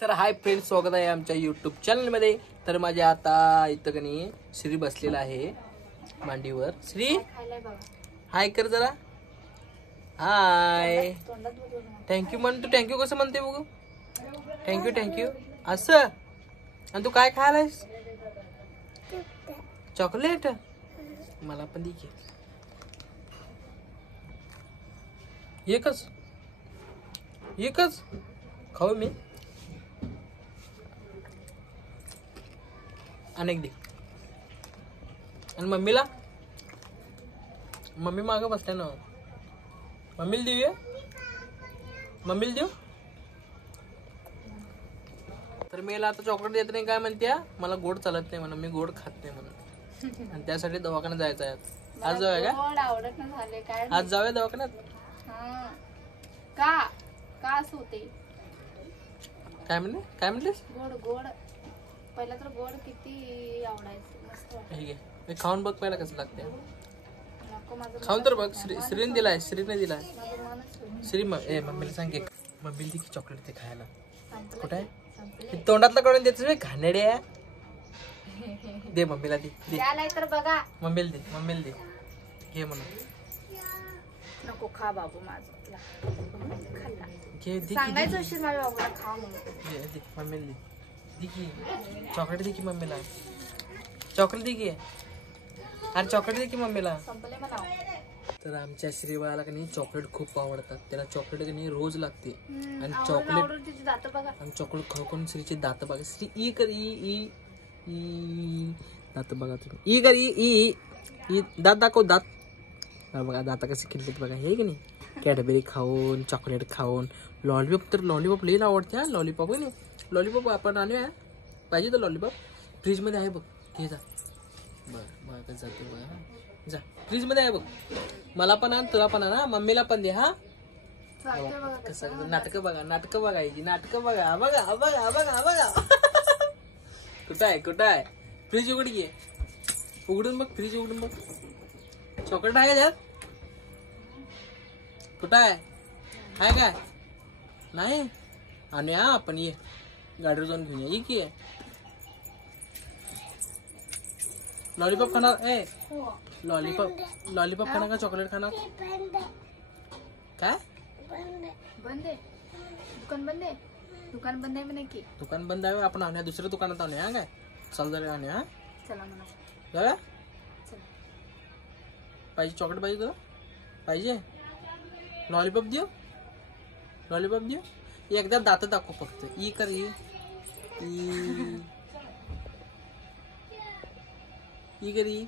तर hi friends, स्वागत आहे आमच्या यूट्यूब चॅनलमध्ये. तर माझ्या आता इथं कनी श्री बसलेला आहे मांडीवर. श्री हाय कर जरा. हाय. थँक्यू म्हण. तू थँक्यू कसं म्हणते बघू. थँक्यू थँक्यू असं. आणि तू काय खायलायस? चॉकलेट. मला पण दे की. एकच खाऊ मी. अनेक दे. आणि मम्मीला. मम्मी मागं बसल्या ना. मम्मीला देऊया. मम्मीला देऊ. तर मी आता चॉकलेट देत नाही काय म्हणते. मला गोड चालत नाही म्हणून, मी गोड खात नाही म्हणून. आणि त्यासाठी दवाखान्यात जायचं आहे. आज जाऊया का? आज जाऊया दवाखान्यात. का का असं होते? काय म्हणतेस? गोड गोड पहिला तर गोड किती आवडायचं. मस्त ठीक आहे, खाऊन बघ पहिला कसं लागते. नको माझं. खाऊन तर बघ. श्रीने दिलाय. श्रीने दिलाय. माझं मनच श्री मम्मीला सांग की. मम्मीला दे की चॉकलेट ते खायला. संपलं. कुठे आहे? तोंडातला काढून देतोस मी घाणेड्या. दे मम्मीला दे. त्याला तर बघा. मम्मीला दे. मम्मीला दे. घे म्हणून. नको खा बाबू माझं. खाल्ला. घे दे. सांगायचं असेल माझ्या बाबूला खा म्हणून. दे मम्मीला दे. दे की चॉकलेट दे की मम्मीला. चॉकलेट दे की. अरे चॉकलेट दे की मम्मीला. संपले मला. तर आमच्या श्रीबाळाला कनी चॉकलेट खूप आवडतात. त्याला चॉकलेट कनी रोज लागते. आणि आवडून आवडून तिची दात बघा. आणि चॉकलेट खाऊन श्रीचे दात बघा. श्री ई कर. ई दात बघा तुम्ही. ई कर. ई दात दाखव. दात बघा. दात कसे खिलतात बघा. हे की नाही. कॅडबेरी खाऊन, चॉकलेट खाऊन, लॉलीपॉप तर लॉलीपॉप लई आवडते. हा लॉलीपॉप नाही. लॉलीपॉप आपण आणूया. पाहिजे तर लॉलीपॉप फ्रीज मध्ये आहे बघ. घे जा. बरं कसं जाते बघा. जा फ्रीज मध्ये आहे बघ. मला पण आण, तुला पण आण. हा मम्मीला पण दे. हा कसं नाटकं बघा. नाटकं बघायची. नाटकं बघा. बघा बघा बघा बघा. कुठं आहे? फ्रीज उघड घे. उघडून बघ. फ्रीज उघडून बघ. चॉकलेट आहे त्यात. कुठं आहे काय? नाही आणूया आपण. ये गाडीवर जाऊन घेऊन ये की. लॉलीपॉप खाणार? लॉलीपॉप खाणार का चॉकलेट खाणार? काय बंद आहे. दुकान बंद आहे. दुकान बंद आहे म्हणे की. दुकान बंद आहे. आपण आणूया दुसऱ्या दुकानात आणूया. काय चल जरा आणूया. चला म्हणा. जाऊया. पाहिजे चॉकलेट पाहिजे तुला? पाहिजे लॉलीपॉप देऊ. लॉलीपॉप देऊ. एकदा दात दाखव फक्त. ई कर. ई करी.